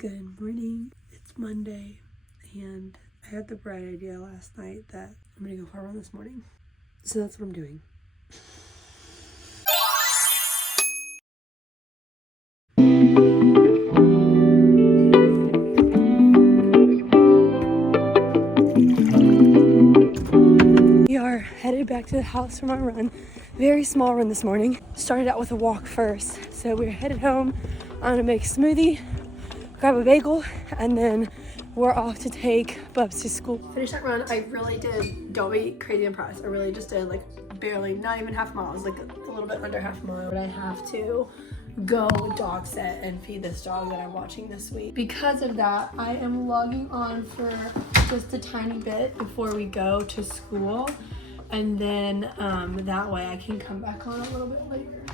Good morning. It's Monday, and I had the bright idea last night that I'm gonna go for a run this morning. So that's what I'm doing. We are headed back to the house from our run. Very small run this morning. Started out with a walk first. So we're headed home. I'm gonna make a smoothie, grab a bagel, and then we're off to take Bubs to school. Finish that run. I really did. Don't be crazy impressed. I really just did like barely, not even half a mile. It was like a little bit under half a mile. But I have to go dog sit and feed this dog that I'm watching this week. Because of that, I am logging on for just a tiny bit before we go to school. And then that way I can come back on a little bit later.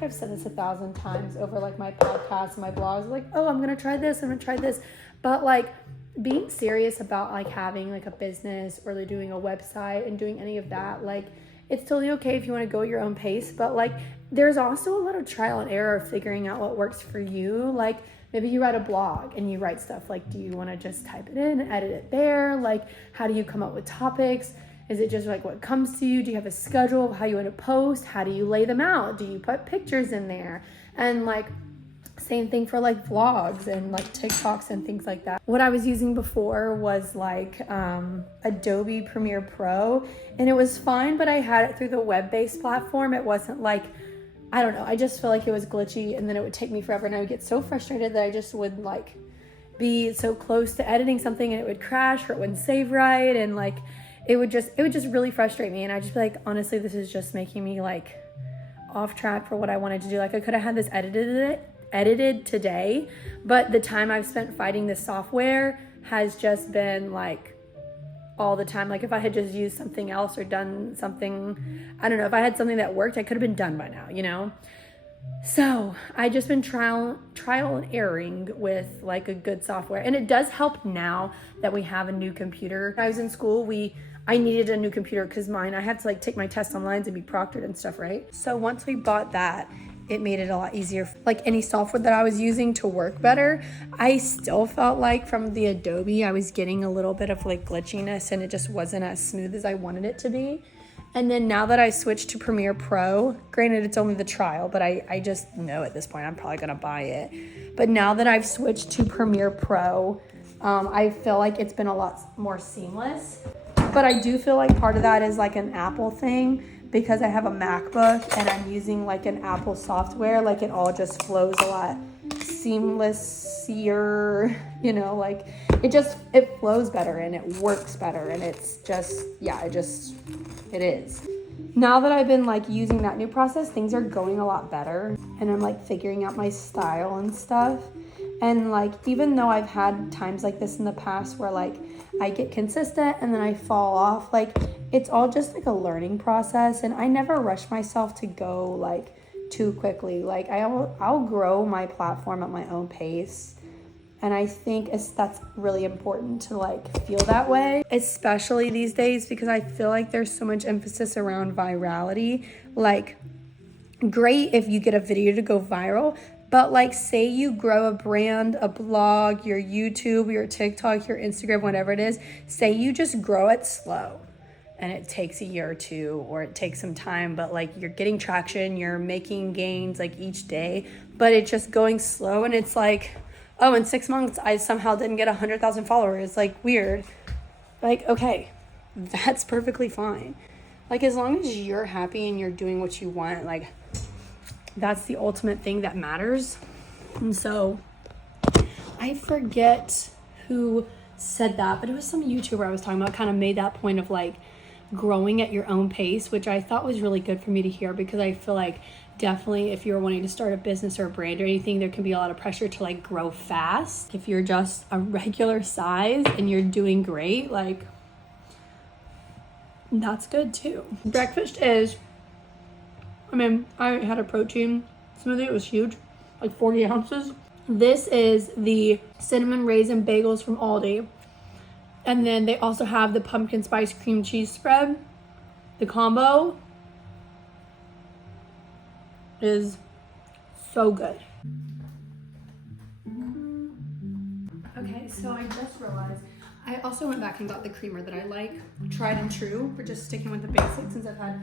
I've said this 1,000 times over like my podcasts and my blogs, like, oh, I'm gonna try this, but like being serious about like having like a business or like doing a website and doing any of that, like it's totally okay if you want to go at your own pace, but like there's also a lot of trial and error of figuring out what works for you. Like maybe you write a blog and you write stuff like, do you want to just type it in, edit it there? Like how do you come up with topics? Is it just like what comes to you? Do you have a schedule of how you want to post? How do you lay them out? Do you put pictures in there? And like same thing for like vlogs and like TikToks and things like that. What I was using before was like Adobe Premiere Pro, and it was fine, but I had it through the web-based platform. It wasn't like, I don't know, I just feel like it was glitchy, and then it would take me forever, and I would get so frustrated that I just would like be so close to editing something and it would crash or it wouldn't save right, and like it would just really frustrate me. And I'd just be like, honestly, this is just making me like off track for what I wanted to do. Like I could have had this edited today, but the time I've spent fighting this software has just been like all the time. Like if I had just used something else or done something, I don't know, if I had something that worked, I could have been done by now, you know? So I just been trial and erroring with like a good software. And it does help now that we have a new computer. When I was in school, I needed a new computer because I had to like take my test online and be proctored and stuff, right? So once we bought that, it made it a lot easier, like any software that I was using to work better. I still felt like from the Adobe, I was getting a little bit of like glitchiness and it just wasn't as smooth as I wanted it to be. And then now that I switched to Premiere Pro, granted it's only the trial, but I just know at this point I'm probably gonna buy it. But now that I've switched to Premiere Pro, I feel like it's been a lot more seamless. But I do feel like part of that is like an Apple thing, because I have a MacBook and I'm using like an Apple software. Like it all just flows a lot seamless-ier, you know, like it flows better and it works better, and it's just, yeah, it is. Now that I've been like using that new process, things are going a lot better, and I'm like figuring out my style and stuff. And like, even though I've had times like this in the past where like I get consistent and then I fall off, like it's all just like a learning process, and I never rush myself to go like too quickly. Like I'll grow my platform at my own pace. And I think that's really important to like feel that way, especially these days, because I feel like there's so much emphasis around virality. Like great if you get a video to go viral, but like say you grow a brand, a blog, your YouTube, your TikTok, your Instagram, whatever it is, say you just grow it slow and it takes a year or two, or it takes some time, but like you're getting traction, you're making gains like each day, but it's just going slow, and it's like, oh, in 6 months, I somehow didn't get 100,000 followers. Like, weird. Like, okay, that's perfectly fine. Like, as long as you're happy and you're doing what you want, like, that's the ultimate thing that matters. And so I forget who said that, but it was some YouTuber I was talking about, kind of made that point of like growing at your own pace, which I thought was really good for me to hear, because I feel like definitely if you're wanting to start a business or a brand or anything, there can be a lot of pressure to like grow fast. If you're just a regular size and you're doing great, like, that's good too. Breakfast is, I had a protein smoothie. It was huge, like 40 ounces. This is the cinnamon raisin bagels from Aldi. And then they also have the pumpkin spice cream cheese spread. The combo is so good. Okay, so I just realized I also went back and got the creamer that I like, tried and true. We're just sticking with the basics since I've had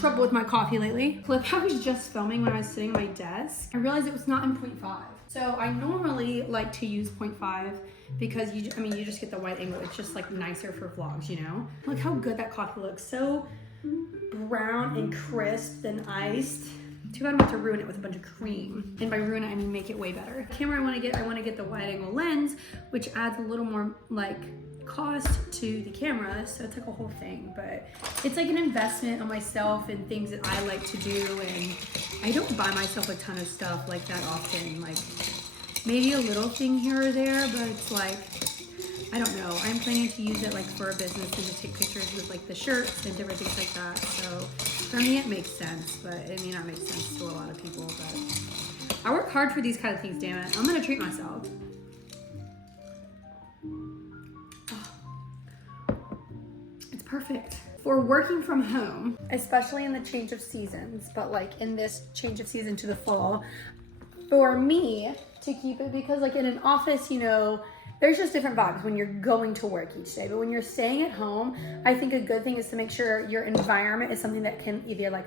trouble with my coffee lately. Clip I was just filming when I was sitting at my desk, I realized it was not in 0.5. So I normally like to use 0.5 because you just get the wide angle. It's just like nicer for vlogs, you know? Look how good that coffee looks. So brown and crisp and iced. Too bad I'm about to ruin it with a bunch of cream. And by ruin it, I mean make it way better. The camera I want to get the wide angle lens, which adds a little more like cost to the camera. So it's like a whole thing, but it's like an investment on myself and things that I like to do. And I don't buy myself a ton of stuff like that often. Like maybe a little thing here or there, but it's like, I don't know. I'm planning to use it like for a business and to take pictures with like the shirts and different things like that. So for me, it makes sense, but it may not make sense to a lot of people. But I work hard for these kind of things, damn it. I'm gonna treat myself. Oh. It's perfect. For working from home, especially in the change of seasons, but like in this change of season to the fall, for me to keep it, because like in an office, you know, there's just different vibes when you're going to work each day. But when you're staying at home, I think a good thing is to make sure your environment is something that can either like,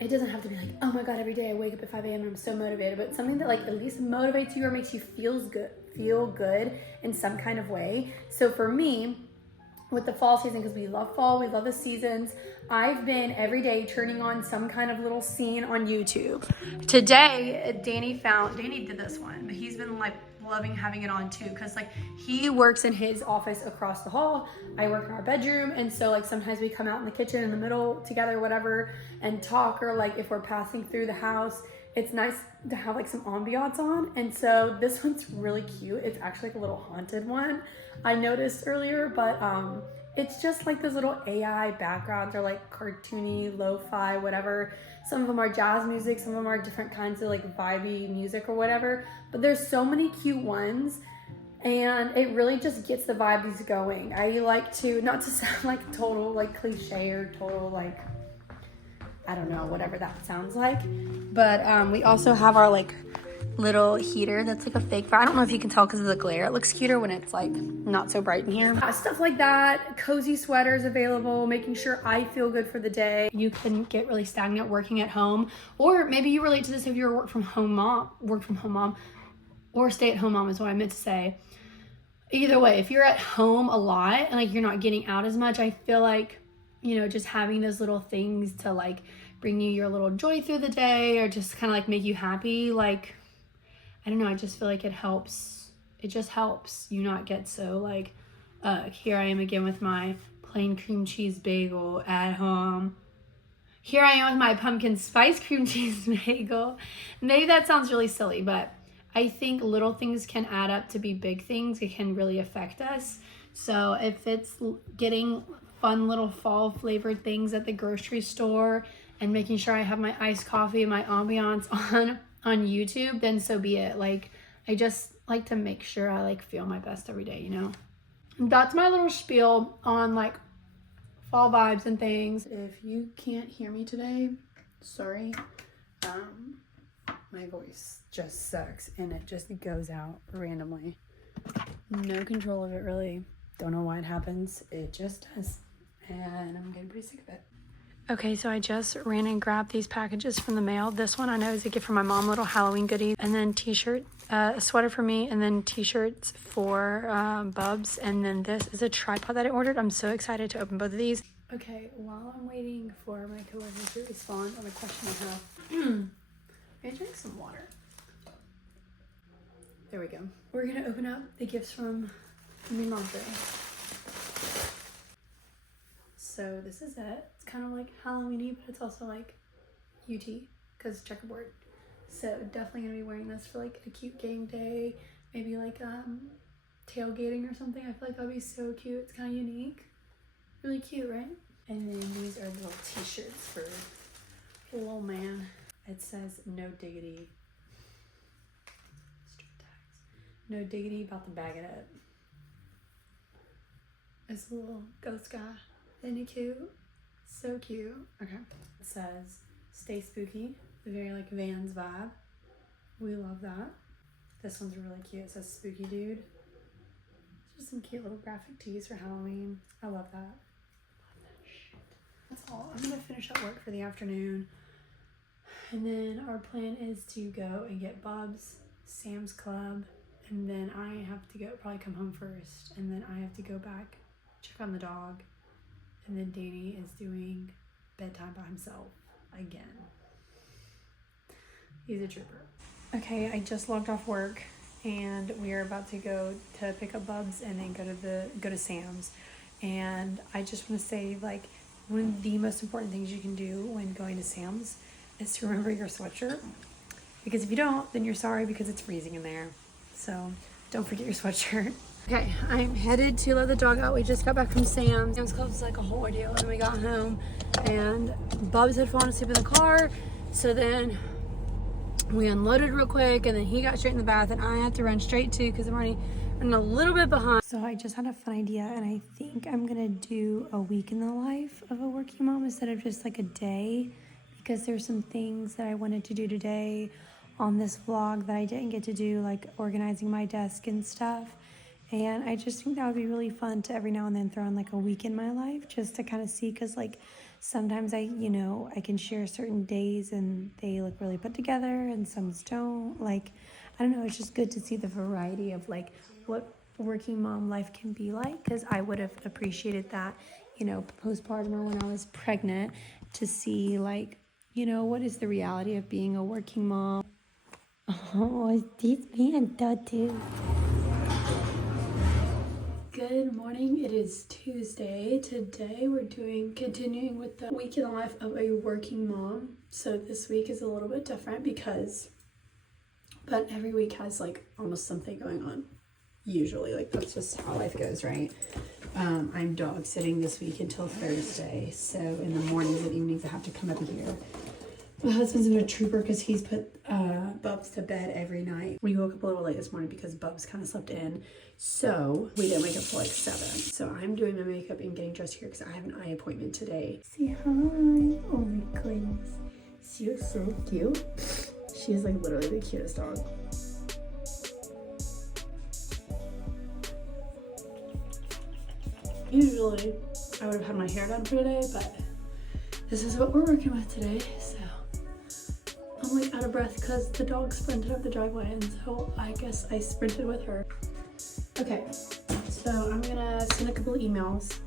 it doesn't have to be like, oh my God, every day I wake up at 5 a.m. and I'm so motivated, but something that like at least motivates you or makes you feel good in some kind of way. So for me, with the fall season, because we love fall, we love the seasons, I've been every day turning on some kind of little scene on YouTube. Today, Danny did this one, but he's been like loving having it on too, because like he works in his office across the hall, I work in our bedroom, and so like sometimes we come out in the kitchen in the middle together, whatever, and talk, or like if we're passing through the house, it's nice to have like some ambiance on. And so this one's really cute. It's actually like a little haunted one I noticed earlier, but it's just like those little AI backgrounds, or like cartoony, lo-fi, whatever. Some of them are jazz music, some of them are different kinds of like vibey music or whatever, but there's so many cute ones, and it really just gets the vibes going. I like to, not to sound like total like cliche or total like, I don't know, whatever that sounds like, but we also have our like little heater that's like a fake fire. I don't know if you can tell because of the glare. It looks cuter when it's like not so bright in here. Stuff like that. Cozy sweaters available, making sure I feel good for the day. You can get really stagnant working at home, or maybe you relate to this if you're a work from home mom, or stay at home mom is what I meant to say. Either way, if you're at home a lot and like you're not getting out as much, I feel like, you know, just having those little things to like bring you your little joy through the day, or just kind of like make you happy, like, I don't know, I just feel like it helps. It just helps you not get so like, here I am again with my plain cream cheese bagel at home. Here I am with my pumpkin spice cream cheese bagel. Maybe that sounds really silly, but I think little things can add up to be big things. It can really affect us. So if it's getting fun little fall flavored things at the grocery store and making sure I have my iced coffee and my ambiance on YouTube, then so be it. Like, I just like to make sure I like feel my best every day, you know? That's my little spiel on like fall vibes and things. If you can't hear me today, sorry. My voice just sucks and it just goes out randomly. No control of it really. Don't know why it happens. It just does. And I'm getting pretty sick of it. Okay, so I just ran and grabbed these packages from the mail. This one I know is a gift for my mom, little Halloween goodies, and then t-shirt, a sweater for me, and then t-shirts for Bubs, and then this is a tripod that I ordered. I'm so excited to open both of these. Okay, while I'm waiting for my coworker to respond on a question I have, I drink some water. There we go. We're gonna open up the gifts from me mom today. So this is it. It's kind of like Halloween-y, but it's also like UT because checkerboard. So definitely gonna be wearing this for like a cute game day, maybe like tailgating or something. I feel like that'd be so cute. It's kind of unique, really cute, right? And then these are little t-shirts for little man. It says no diggity. No diggity about the bag it up. It's a little ghost guy. Isn't he cute? So cute. Okay. It says, stay spooky. Very like Vans vibe. We love that. This one's really cute. It says spooky dude. It's just some cute little graphic tees for Halloween. I love that. Love that shit. That's all. I'm gonna finish up work for the afternoon. And then our plan is to go and get Bubs, Sam's Club, and then I have to go, probably come home first, and then I have to go back, check on the dog. And then Danny is doing bedtime by himself again. He's a trooper. Okay, I just logged off work and we are about to go to pick up Bubs and then go to Sam's. And I just want to say, like, one of the most important things you can do when going to Sam's is to remember your sweatshirt. Because if you don't, then you're sorry because it's freezing in there. So don't forget your sweatshirt. Okay, I'm headed to let the dog out. We just got back from Sam's. Sam's Club was like a whole ordeal, and we got home and Bubs had fallen asleep in the car. So then we unloaded real quick and then he got straight in the bath and I had to run straight too because I'm already running a little bit behind. So I just had a fun idea and I think I'm gonna do a week in the life of a working mom instead of just like a day, because there's some things that I wanted to do today on this vlog that I didn't get to do, like organizing my desk and stuff. And I just think that would be really fun to every now and then throw in like a week in my life just to kind of see, because like sometimes I can share certain days and they look really put together and some don't. Like, I don't know, it's just good to see the variety of like what working mom life can be like, because I would have appreciated that, postpartum or when I was pregnant, to see like, what is the reality of being a working mom. Oh, this man too. Good morning, it is Tuesday. Today we're continuing with the week in the life of a working mom. So this week is a little bit different but every week has like almost something going on. Usually, like that's just how life goes, right? I'm dog sitting this week until Thursday. So in the mornings and evenings I have to come up here. My husband's a trooper because he's put Bubs to bed every night. We woke up a little late this morning because Bubs kind of slept in. So we didn't wake up till like 7. So I'm doing my makeup and getting dressed here because I have an eye appointment today. Say hi. Oh my goodness. She's so cute. She's like literally the cutest dog. Usually I would have had my hair done for today, but this is what we're working with today. So I'm like out of breath because the dog sprinted up the driveway, and so I guess I sprinted with her. Okay, so I'm gonna send a couple of emails,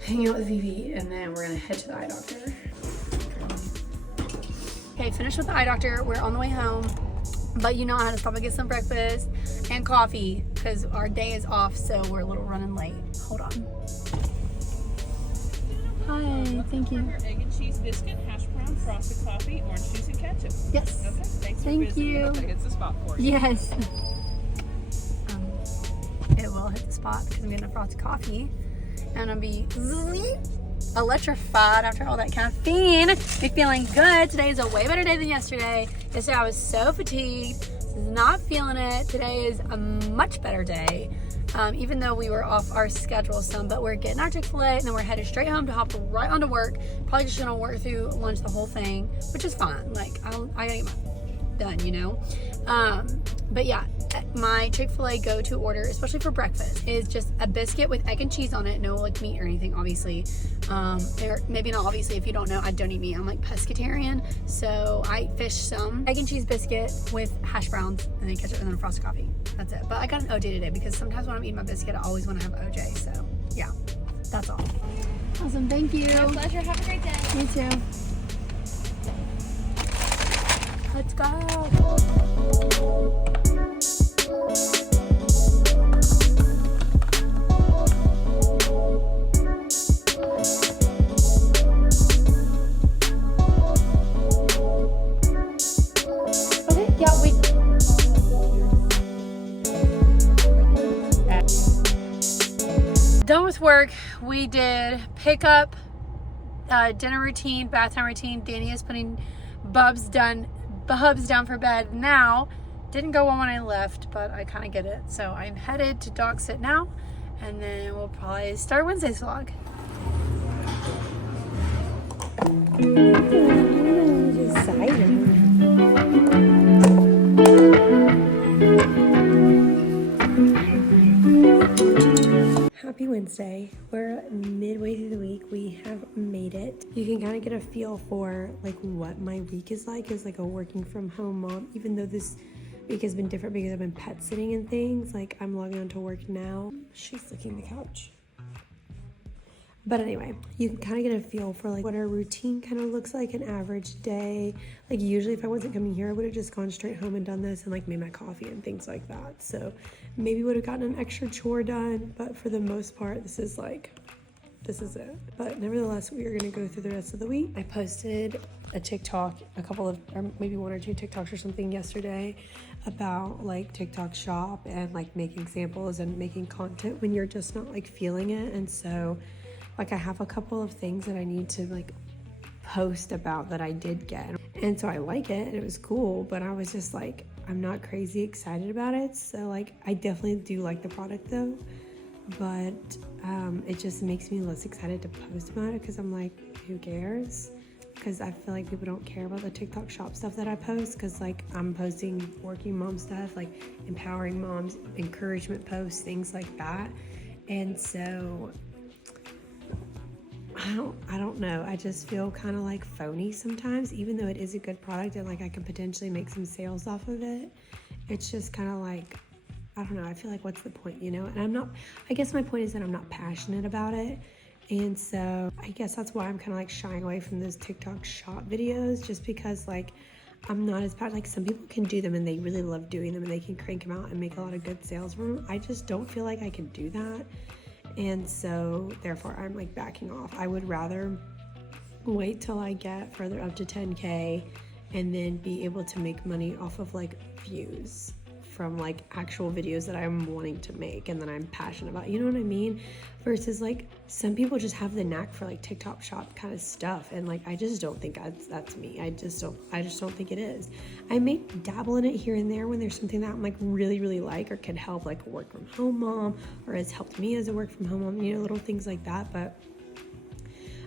hang out with Vivi, and then we're gonna head to the eye doctor. Okay, finished with the eye doctor. We're on the way home, but I had to stop and get some breakfast and coffee because our day is off, so we're a little running late. Hold on. Hi, thank you. Egg and cheese biscuit, hash brown, frosted coffee, orange juice, and ketchup. Yes. Okay, thanks for Thank visiting. you. I hope that hits the spot for you. Yes. It will hit the spot because I'm getting a frosted coffee and I'll be electrified after all that caffeine. I'm feeling good. Today is a way better day than yesterday. Yesterday I was so fatigued, not feeling it. Today is a much better day. Even though we were off our schedule some, but we're getting our Chick-fil-A and then we're headed straight home to hop right onto work. Probably just gonna work through lunch the whole thing, which is fine. Like I gotta get done, you know? But yeah, my Chick-fil-A go-to order, especially for breakfast, is just a biscuit with egg and cheese on it. No like meat or anything, obviously. Or maybe not obviously, if you don't know, I don't eat meat. I'm like pescatarian. So I fish some egg and cheese biscuit with hash browns and then ketchup and then a frosted coffee. That's it. But I got an OJ today because sometimes when I'm eating my biscuit, I always want to have OJ. So yeah, that's all. Awesome, thank you. My pleasure. Have a great day. You too. Let's go. Okay, yeah, done with work. We did pick up, dinner routine, bath time routine. Danny is putting Bubs down for bed now. Didn't go well when I left, but I kind of get it. So I'm headed to dog sit now, and then we'll probably start Wednesday's vlog. Happy Wednesday. We're midway through the week. We have made it. You can kind of get a feel for like what my week is like as like a working from home mom, even though this week has been different because I've been pet sitting and things. Like I'm logging on to work now. She's licking the couch. But anyway, you can kind of get a feel for like what our routine kind of looks like, an average day. Like usually if I wasn't coming here, I would have just gone straight home and done this and like made my coffee and things like that. So maybe would have gotten an extra chore done, but for the most part, this is it. But nevertheless, we are gonna go through the rest of the week. I posted a TikTok, or maybe 1 or 2 TikToks or something yesterday about like TikTok shop and like making samples and making content when you're just not like feeling it. And so like I have a couple of things that I need to like post about that I did get. And so I like it and it was cool, but I was just like, I'm not crazy excited about it. So like, I definitely do like the product though, but it just makes me less excited to post about it because I'm like, who cares? Because I feel like people don't care about the TikTok shop stuff that I post because like I'm posting working mom stuff, like empowering moms, encouragement posts, things like that. And so I don't know. I just feel kind of like phony sometimes, even though it is a good product and like I can potentially make some sales off of it. It's just kind of like, I don't know. I feel like what's the point, you know? And I guess my point is that I'm not passionate about it. And so I guess that's why I'm kind of like shying away from those TikTok shop videos, just because like I'm not as passionate. Like some people can do them and they really love doing them and they can crank them out and make a lot of good sales from them. I just don't feel like I can do that. And so therefore I'm like backing off. I would rather wait till I get further up to 10K and then be able to make money off of like views from like actual videos that I'm wanting to make and that I'm passionate about, you know what I mean? Versus like some people just have the knack for like TikTok shop kind of stuff, and like I just don't think that's me. I just don't think it is. I may dabble in it here and there when there's something that I'm like really like or can help like a work from home mom, or has helped me as a work from home mom, you know, little things like that. But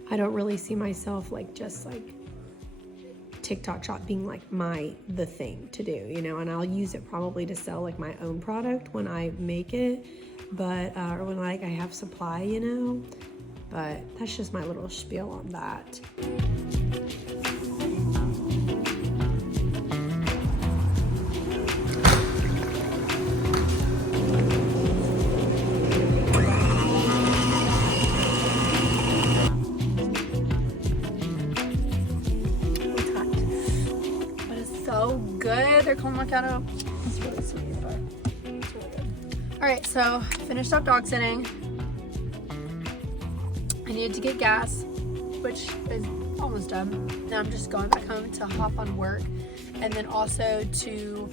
I don't really see myself like just like TikTok shop being like the thing to do, you know. And I'll use it probably to sell like my own product when I make it, but or when like I have supply, you know. But that's just my little spiel on that. They're calling Mercado. It's really sweet, but it's really good. All right, so finished up dog sitting. I needed to get gas, which is almost done. Now I'm just going back home to hop on work, and then also to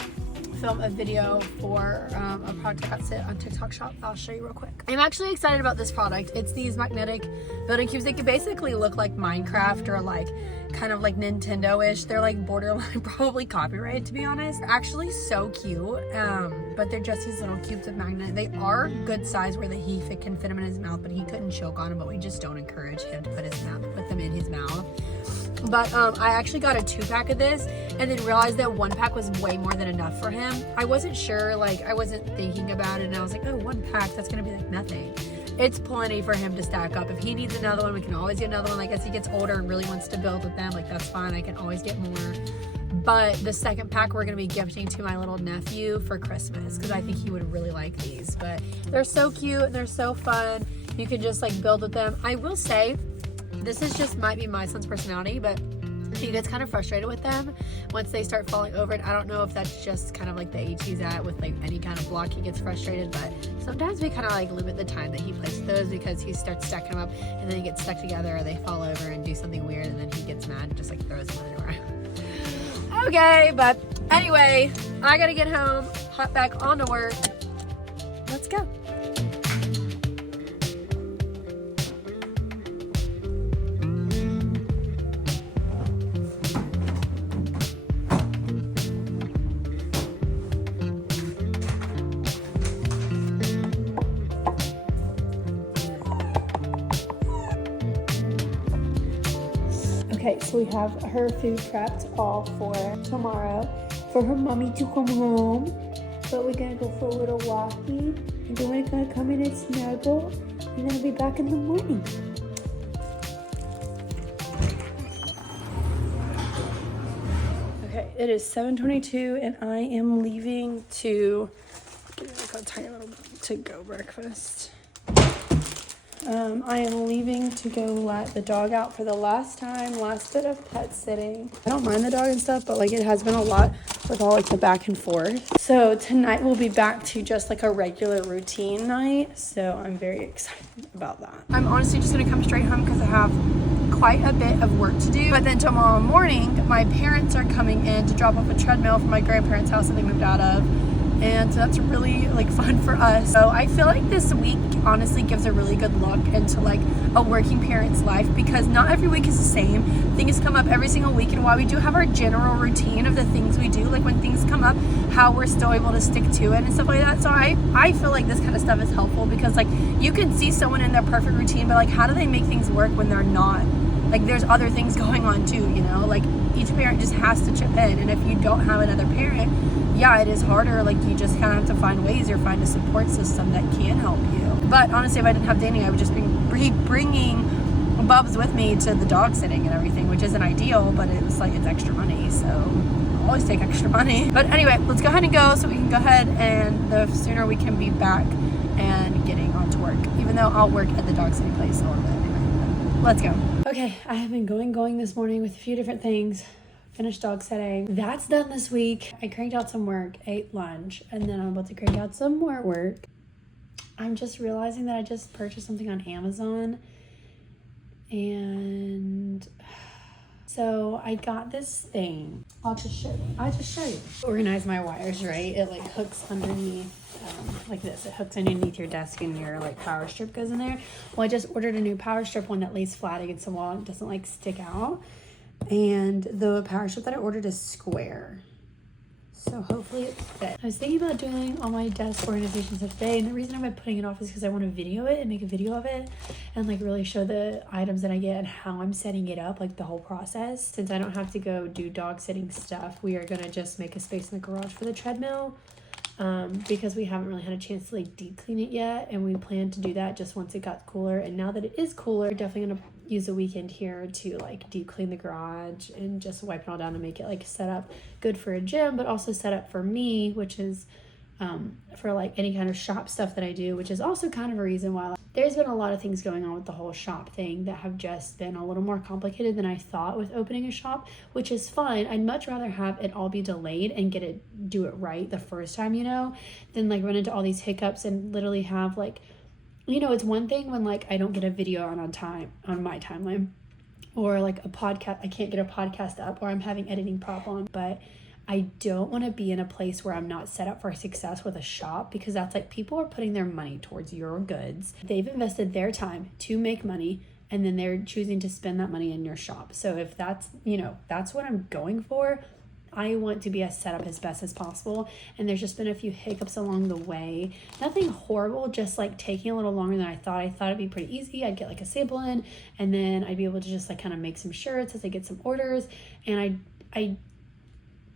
film a video for a product I got sit on TikTok shop. I'll show you real quick. I'm actually excited about this product. It's these magnetic building cubes. They could basically look like Minecraft or like kind of like Nintendo-ish. They're like borderline probably copyrighted, to be honest. They're actually so cute, but they're just these little cubes of magnet. They are good size where he can fit them in his mouth, but he couldn't choke on them, but we just don't encourage him to put them in his mouth. But I actually got a 2-pack of this and then realized that 1-pack was way more than enough for him. I wasn't sure, like I wasn't thinking about it, and I was like, oh, 1-pack, that's gonna be like nothing. It's plenty for him to stack up. If he needs another one, we can always get another one. Like as he gets older and really wants to build with them, like that's fine, I can always get more. But the 2nd pack we're gonna be gifting to my little nephew for Christmas because I think he would really like these. But they're so cute and they're so fun. You can just like build with them. I will say, this is just might be my son's personality, but he gets kind of frustrated with them once they start falling over. And I don't know if that's just kind of like the age he's at with like any kind of block, he gets frustrated. But sometimes we kind of like limit the time that he plays with those because he starts stacking them up and then he gets stuck together or they fall over and do something weird and then he gets mad and just like throws them everywhere. Okay, but anyway, I gotta get home, hop back on to work. Let's go. Okay, so we have her food prepped all for tomorrow for her mommy to come home. But we're gonna go for a little walkie and then we're gonna come in and snuggle and then we'll be back in the morning. Okay, it is 7:22 and I am leaving to get like a tiny little to-go breakfast. I am leaving to go let the dog out for the last bit of pet sitting. I don't mind the dog and stuff, but like it has been a lot with all like the back and forth. So tonight we'll be back to just like a regular routine night. So I'm very excited about that. I'm honestly just gonna come straight home because I have quite a bit of work to do. But then tomorrow morning, my parents are coming in to drop off a treadmill from my grandparents' house that they moved out of. And so that's really like fun for us. So I feel like this week honestly gives a really good look into like a working parent's life because not every week is the same. Things come up every single week, and while we do have our general routine of the things we do, like when things come up, how we're still able to stick to it and stuff like that. So I feel like this kind of stuff is helpful because like you can see someone in their perfect routine, but like how do they make things work when they're not? Like there's other things going on too, you know? Like each parent just has to chip in, and if you don't have another parent, yeah, it is harder. Like you just kind of have to find ways or find a support system that can help you. But honestly, if I didn't have Danny, I would just be bringing Bubs with me to the dog sitting and everything, which isn't ideal, but it was like it's extra money, so I'll always take extra money. But anyway, let's go ahead and go so we can go ahead, and the sooner we can be back and getting on to work, even though I'll work at the dog sitting place a little bit anyway. Let's go. Okay, I have been going this morning with a few different things. Finished dog sitting. That's done this week. I cranked out some work, ate lunch, and then I'm about to crank out some more work. I'm just realizing that I just purchased something on Amazon, and so I got this thing. I'll just show you. Organize my wires, right? It like hooks underneath like this. It hooks underneath your desk and your like power strip goes in there. Well, I just ordered a new power strip, one that lays flat against the wall and doesn't like stick out. And the power strip that I ordered is square, so hopefully it fits. I was thinking about doing all my desk organization stuff today, and the reason I've been putting it off is because I want to video it and make a video of it and like really show the items that I get and how I'm setting it up, like the whole process. Since I don't have to go do dog sitting stuff, we are gonna just make a space in the garage for the treadmill because we haven't really had a chance to like deep clean it yet, and we plan to do that just once it got cooler. And now that it is cooler, we're definitely gonna use the weekend here to like deep clean the garage and just wipe it all down and make it like set up good for a gym, but also set up for me, which is for like any kind of shop stuff that I do, which is also kind of a reason why there's been a lot of things going on with the whole shop thing that have just been a little more complicated than I thought with opening a shop, which is fine. I'd much rather have it all be delayed and do it right the first time, you know, than like run into all these hiccups and literally have like, you know, it's one thing when like I don't get a video on time on my timeline, or like a podcast, I can't get a podcast up, or I'm having editing problems, but I don't want to be in a place where I'm not set up for success with a shop, because that's like people are putting their money towards your goods. They've invested their time to make money, and then they're choosing to spend that money in your shop. So if that's, you know, that's what I'm going for, I want to be as set up as best as possible. And there's just been a few hiccups along the way. Nothing horrible, just like taking a little longer than I thought. I thought it'd be pretty easy. I'd get like a sample in, and then I'd be able to just like kind of make some shirts as I get some orders. And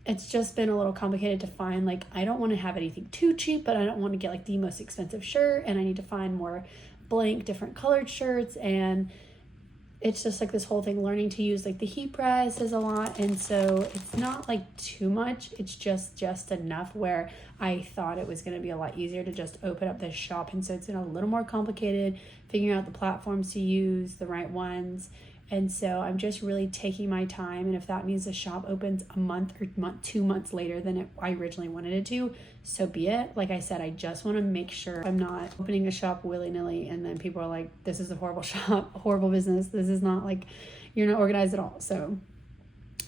it's just been a little complicated to find, like, I don't want to have anything too cheap, but I don't want to get like the most expensive shirt, and I need to find more blank different colored shirts. And it's just like this whole thing, learning to use like the heat press is a lot. And so it's not like too much, it's just enough where I thought it was going to be a lot easier to just open up this shop. And so it's been a little more complicated figuring out the platforms to use, the right ones. And so I'm just really taking my time. And if that means the shop opens a month or 2 months later than I originally wanted it to, so be it. Like I said, I just want to make sure I'm not opening a shop willy-nilly and then people are like, this is a horrible shop, horrible business. This is not like, you're not organized at all. So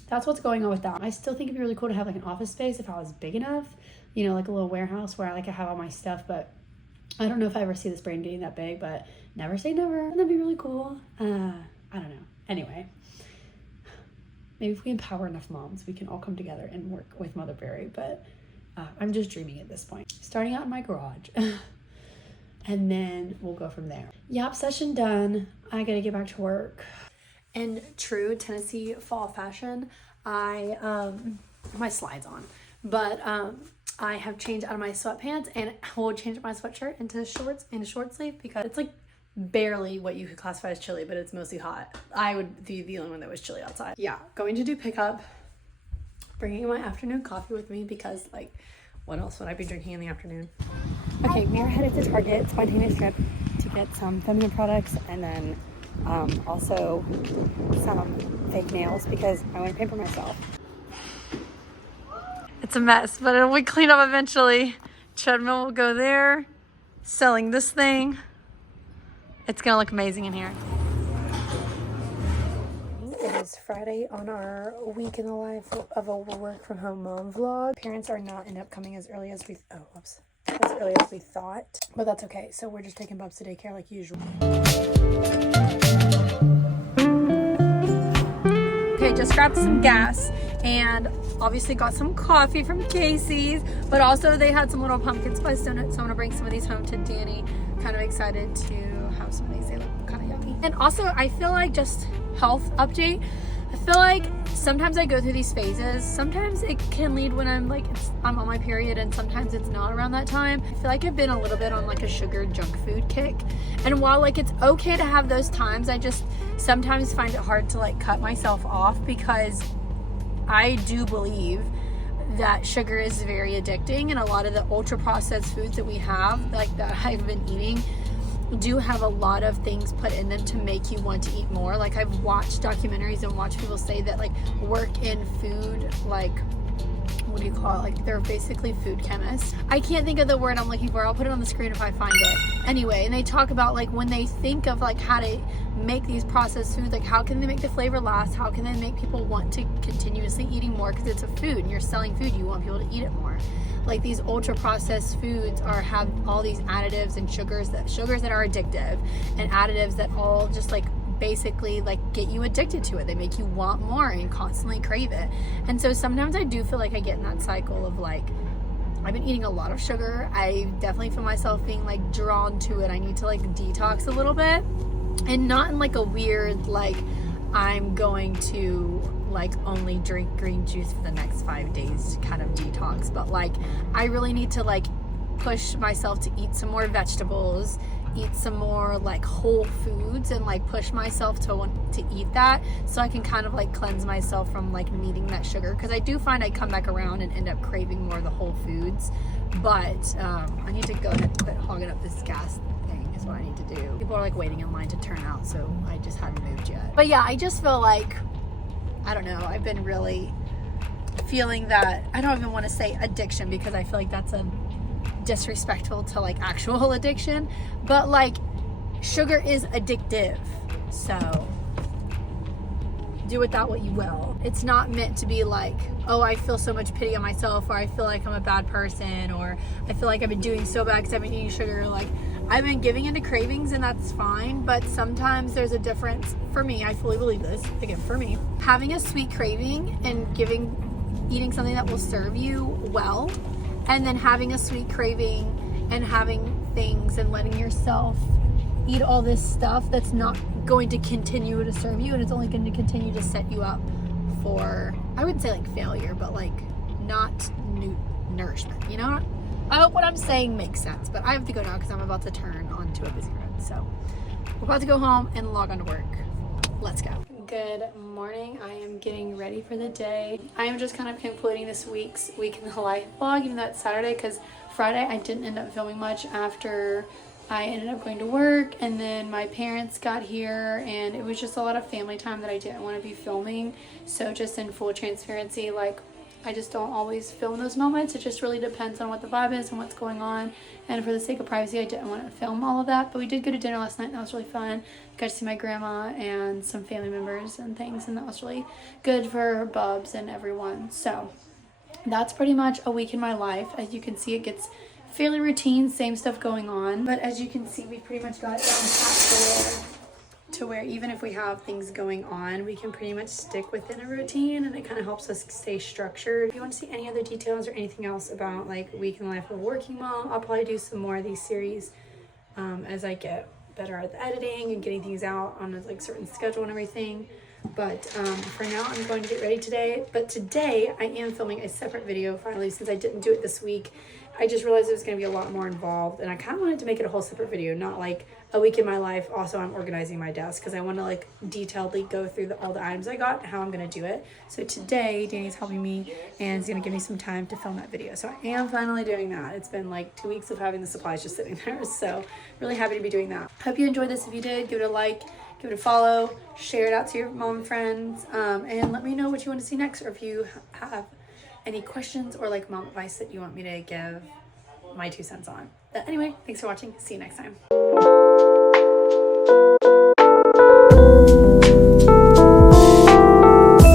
that's what's going on with that. I still think it'd be really cool to have like an office space if I was big enough, you know, like a little warehouse where I have all my stuff. But I don't know if I ever see this brand getting that big, but never say never. That'd be really cool. I don't know. Anyway, maybe if we empower enough moms, we can all come together and work with Motherberry. But I'm just dreaming at this point. Starting out in my garage. And then we'll go from there. Yap session done. I gotta get back to work. In true Tennessee fall fashion, my slides on. But I have changed out of my sweatpants, and I will change my sweatshirt into shorts in a short sleeve because it's like barely what you could classify as chilly, but it's mostly hot. I would be the only one that was chilly outside. Yeah, going to do pickup, bringing my afternoon coffee with me because, like, what else would I be drinking in the afternoon? Okay, we are headed to Target, spontaneous trip, to get some feminine products and then also some fake nails because I want to pamper myself. It's a mess, but it'll be cleaned up eventually. Treadmill will go there, selling this thing. It's gonna look amazing in here. It is Friday on our week in the life of a work from home mom vlog. Parents are not end up coming as early as we thought, but that's okay. So we're just taking Bubs to daycare like usual. Okay, just grabbed some gas and obviously got some coffee from Casey's, but also they had some little pumpkin spice donuts, so I'm gonna bring some of these home to Danny. Kind of excited to have some of these. They look kind of yummy. And also, I feel like, just health update, I feel like sometimes I go through these phases. Sometimes it can lead when I'm on my period, and sometimes it's not around that time. I feel like I've been a little bit on like a sugar junk food kick. And while like it's okay to have those times, I just sometimes find it hard to like cut myself off because I do believe that sugar is very addicting, and a lot of the ultra processed foods that we have, like that I've been eating, do have a lot of things put in them to make you want to eat more. Like, I've watched documentaries and watched people say that like work in food, like, what do you call it? Like, they're basically food chemists. I can't think of the word I'm looking for. I'll put it on the screen if I find it. Anyway, and they talk about like when they think of like how to make these processed foods, like how can they make the flavor last? How can they make people want to continuously eating more? Because it's a food and you're selling food, you want people to eat it more. Like, these ultra processed foods have all these additives and sugars that are addictive, and additives that all just like basically like get you addicted to it. They make you want more and constantly crave it. And so sometimes I do feel like I get in that cycle of like, I've been eating a lot of sugar. I definitely feel myself being like drawn to it. I need to like detox a little bit, and not in like a weird like I'm going to like only drink green juice for the next 5 days kind of detox, but like I really need to like push myself to eat some more vegetables, eat some more like whole foods, and like push myself to want to eat that so I can kind of like cleanse myself from like needing that sugar, because I do find I come back around and end up craving more of the whole foods. But I need to go ahead and quit hogging up this gas thing is what I need to do. People are like waiting in line to turn out, so I just hadn't moved yet. But yeah, I just feel like, I don't know, I've been really feeling that, I don't even want to say addiction because I feel like that's a disrespectful to like actual addiction, but like sugar is addictive, so do with that what you will. It's not meant to be like, oh, I feel so much pity on myself, or I feel like I'm a bad person, or I feel like I've been doing so bad because I've been eating sugar. Like, I've been giving into cravings, and that's fine, but sometimes there's a difference. For me, I fully believe this, again, for me, having a sweet craving and giving eating something that will serve you well, and then having a sweet craving and having things and letting yourself eat all this stuff that's not going to continue to serve you, and it's only going to continue to set you up for, I wouldn't say like failure, but like not nourishment, you know? I hope what I'm saying makes sense, but I have to go now because I'm about to turn onto a busy road. So we're about to go home and log on to work. Let's go. Good morning. I am getting ready for the day. I am just kind of concluding this week's Week in the Life vlog, even though it's Saturday, because Friday I didn't end up filming much after I ended up going to work, and then my parents got here, and it was just a lot of family time that I didn't want to be filming. So just in full transparency, like, I just don't always film those moments. It just really depends on what the vibe is and what's going on. And for the sake of privacy, I didn't want to film all of that. But we did go to dinner last night, and that was really fun. Got to see my grandma and some family members and things, and that was really good for Bubs and everyone. So that's pretty much a week in my life. As you can see, it gets fairly routine, same stuff going on. But as you can see, we pretty much got it down to where even if we have things going on, we can pretty much stick within a routine, and it kind of helps us stay structured. If you want to see any other details or anything else about like Week in the Life of a Working Mom, I'll probably do some more of these series as I get better at the editing and getting things out on a like certain schedule and everything. But for now, I'm going to get ready today. But today I am filming a separate video finally, since I didn't do it this week. I just realized it was going to be a lot more involved, and I kind of wanted to make it a whole separate video, not like a week in my life. Also, I'm organizing my desk because I want to like detailedly go through all the items I got, how I'm going to do it. So today, Danny's helping me and is going to give me some time to film that video. So I am finally doing that. It's been like 2 weeks of having the supplies just sitting there. So really happy to be doing that. Hope you enjoyed this. If you did, give it a like, give it a follow, share it out to your mom and friends, and let me know what you want to see next, or if you have any questions or like mom advice that you want me to give my 2 cents on. But anyway, thanks for watching. See you next time.